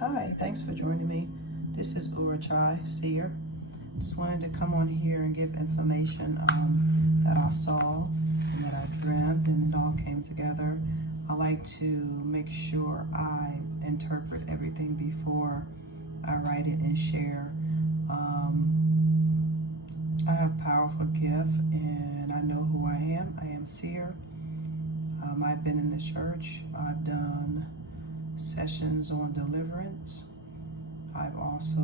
Hi, thanks for joining me. This is Urah-chi, seer. Just wanted to come on here and give information that I saw and that I dreamt, and it all came together. I like to make sure I interpret everything before I write it and share. I have powerful gift, and I know who I am. I am seer. I've been in the church. I've done sessions on deliverance. I've also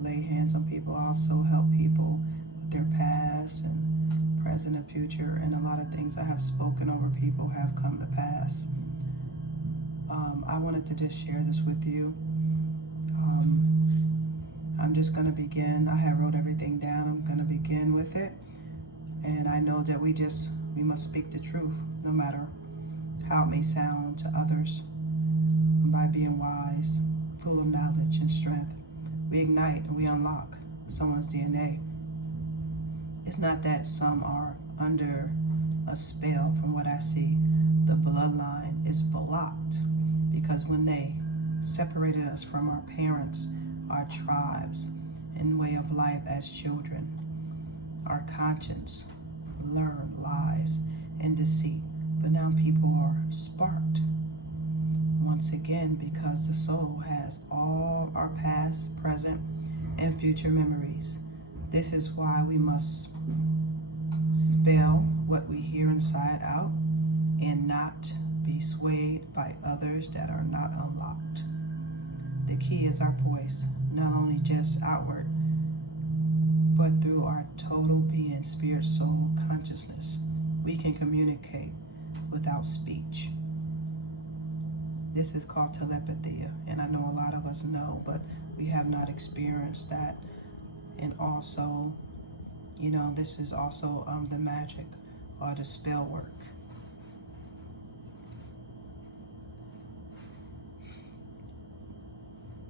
laid hands on people. I also help people with their past and present and future, and a lot of things I have spoken over people have come to pass. I wanted to just share this with you. I'm just going to begin. I have wrote everything down. I'm going to begin with it, and I know that we must speak the truth, no matter how it may sound to others. By being wise, full of knowledge and strength, we ignite and we unlock someone's DNA. It's not that some are under a spell. From what I see, the bloodline is blocked because when they separated us from our parents, our tribes, and way of life as children, our conscience learned lies and deceit. But now people are sparked once again because the soul has all our past, present, and future memories. This is why we must spell what we hear inside out and not be swayed by others that are not unlocked. The key is our voice, not only just outward, but through our total being, spirit, soul, consciousness. We can communicate without speech. This is called telepathy, and I know a lot of us know, but we have not experienced that. And also, this is also the magic or the spell work.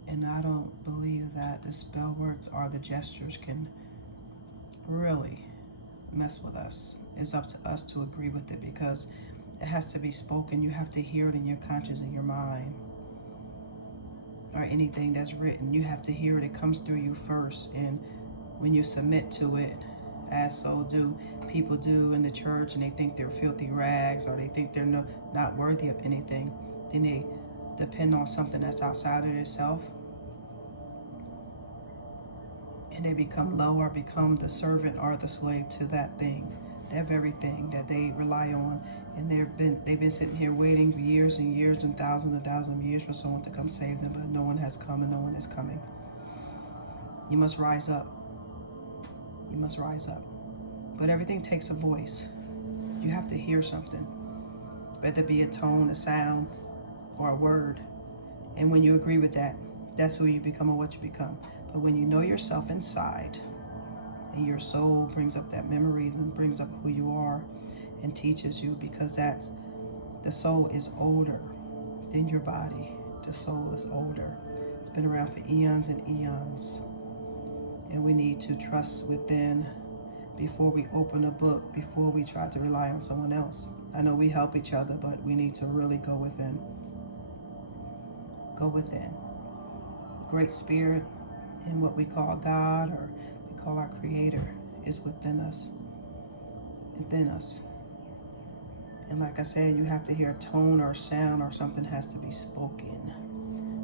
And I don't believe that the spell works or the gestures can really mess with us. It's up to us to agree with it because it has to be spoken. You have to hear it in your conscience and your mind. Or anything that's written, you have to hear it. It comes through you first. And when you submit to it, as so do people do in the church, and they think they're filthy rags, or they think they're not worthy of anything, then they depend on something that's outside of themselves. And they become low or become the servant or the slave to that thing, that very thing that they rely on. And they've been sitting here waiting for years and years and thousands of years for someone to come save them, but no one has come and no one is coming. You must rise up. You must rise up. But everything takes a voice. You have to hear something, whether it be a tone, a sound, or a word. And when you agree with that, that's who you become or what you become. But when you know yourself inside, and your soul brings up that memory and brings up who you are and teaches you, because the soul is older than your body. The soul is older. It's been around for eons and eons. And we need to trust within before we open a book, before we try to rely on someone else. I know we help each other, but we need to really go within. Go within. Great Spirit, and what we call God, or we call our Creator, is within us. Within us. And like I said, you have to hear a tone or a sound or something has to be spoken.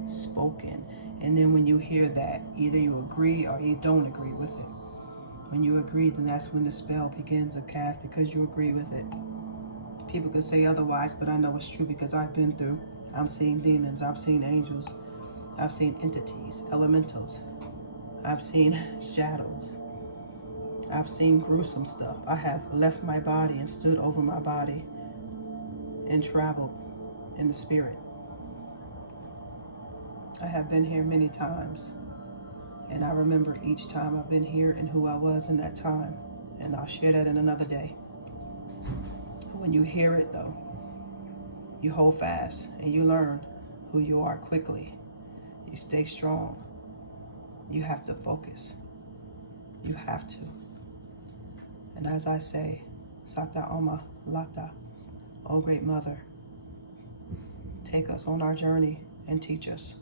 Spoken. And then when you hear that, either you agree or you don't agree with it. When you agree, then that's when the spell begins to cast, because you agree with it. People could say otherwise, but I know it's true because I've been through. I've seen demons. I've seen angels. I've seen entities, elementals. I've seen shadows. I've seen gruesome stuff. I have left my body and stood over my body and traveled in the spirit. I have been here many times, and I remember each time I've been here and who I was in that time, and I'll share that in another day. When you hear it though, you hold fast and you learn who you are quickly. You stay strong. You have to focus. You have to. And as I say, Sakta Oma Lakta, O Great Mother, take us on our journey and teach us.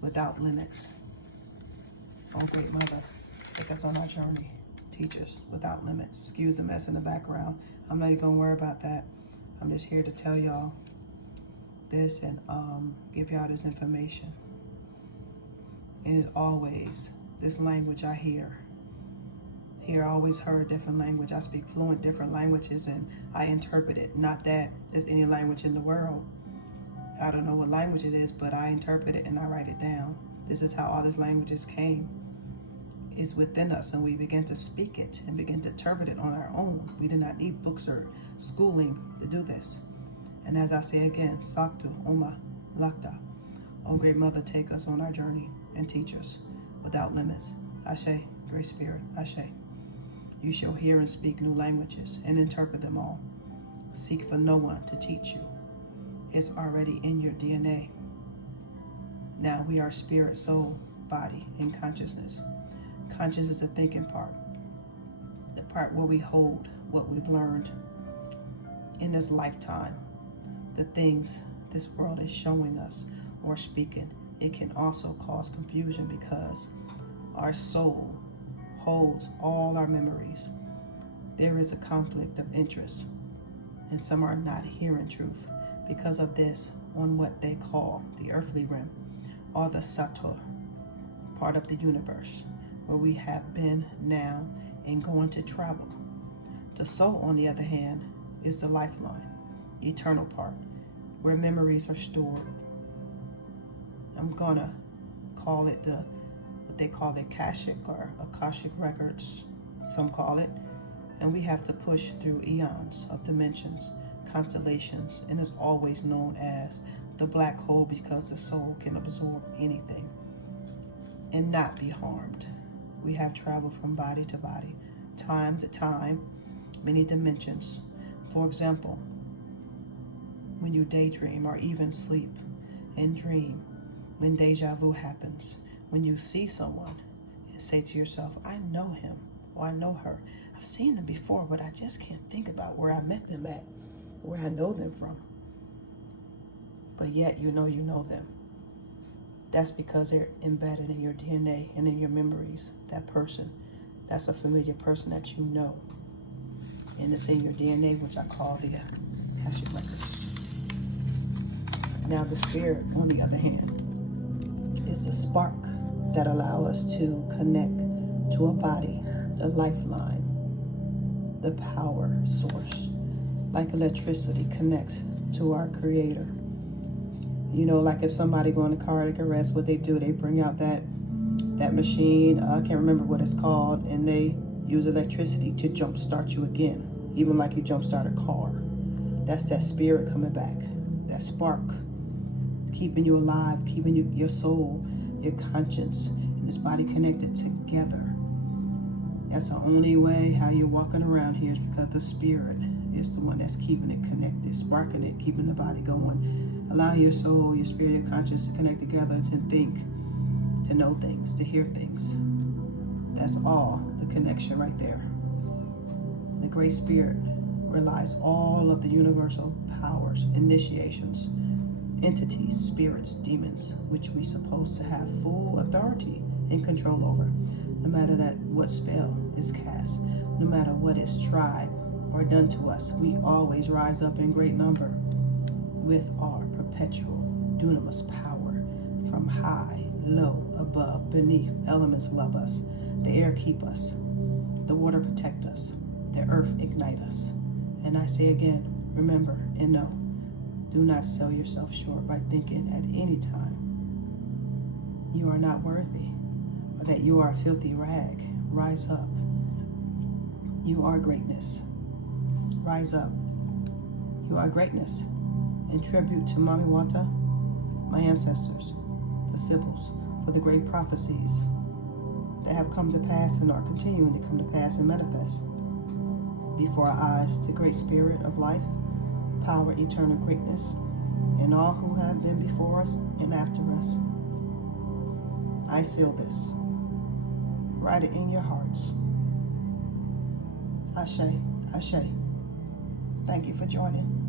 without limits. Oh, great mother, take us on our journey. Teach us without limits. Excuse the mess in the background. I'm not even gonna worry about that. I'm just here to tell y'all this and give y'all this information. And it's always this language I hear. Here, I always heard different language. I speak fluent different languages and I interpret it. Not that there's any language in the world. I don't know what language it is, but I interpret it and I write it down. This is how all these languages came. It's within us, and we begin to speak it and begin to interpret it on our own. We do not need books or schooling to do this. And as I say again, Saktu Oma Lakta. Oh, great mother, take us on our journey and teach us without limits. Ashe, Great Spirit, Ashe. You shall hear and speak new languages and interpret them all. Seek for no one to teach you. It's already in your DNA. Now we are spirit, soul, body, and consciousness. Conscious is the thinking part, the part where we hold what we've learned in this lifetime, the things this world is showing us or speaking. It can also cause confusion because our soul holds all our memories. There is a conflict of interest, and some are not hearing truth because of this on what they call the earthly realm or the Sator, part of the universe, where we have been now and going to travel. The soul, on the other hand, is the lifeline, eternal part, where memories are stored. I'm gonna call it what they call the Akashic or Akashic records, some call it, and we have to push through eons of dimensions, constellations, and is always known as the black hole because the soul can absorb anything and not be harmed. We have traveled from body to body, time to time, many dimensions. For example, when you daydream or even sleep and dream, when deja vu happens, when you see someone and say to yourself, I know him or I know her. I've seen them before, but I just can't think about where I met them at, where I know them from. But yet you know them. That's because they're embedded in your DNA and in your memories. That person, that's a familiar person that you know. And it's in your DNA, which I call the Akashic records. Now the spirit, on the other hand, is the spark that allow us to connect to a body, the lifeline, the power source. Like electricity connects to our creator. You know, like if somebody go in a cardiac arrest, what they do, they bring out that machine, I can't remember what it's called, and they use electricity to jumpstart you again, even like you jumpstart a car. That's that spirit coming back, that spark, keeping you alive, keeping your soul, your conscience, and this body connected together. That's the only way how you're walking around here is because the spirit is the one that's keeping it connected, sparking it, keeping the body going, allowing your soul, your spirit, your conscience to connect together, to think, to know things, to hear things. That's all the connection right there. The Great Spirit relies all of the universal powers, initiations, entities, spirits, demons, which we supposed to have full authority and control over. No matter what spell is cast, no matter what is tried or done to us, we always rise up in great number with our perpetual dunamis power from high, low, above, beneath. Elements love us. The air keep us. The water protect us. The earth ignite us. And I say again, remember and know, do not sell yourself short by thinking at any time you are not worthy or that you are a filthy rag. Rise up. You are greatness. Rise up. You are greatness. In tribute to Mami Wata, my ancestors, the Sibyls, for the great prophecies that have come to pass and are continuing to come to pass and manifest before our eyes, the Great Spirit of life, power, eternal greatness, and all who have been before us and after us. I seal this. Write it in your hearts. Ashe, Ashe. Thank you for joining.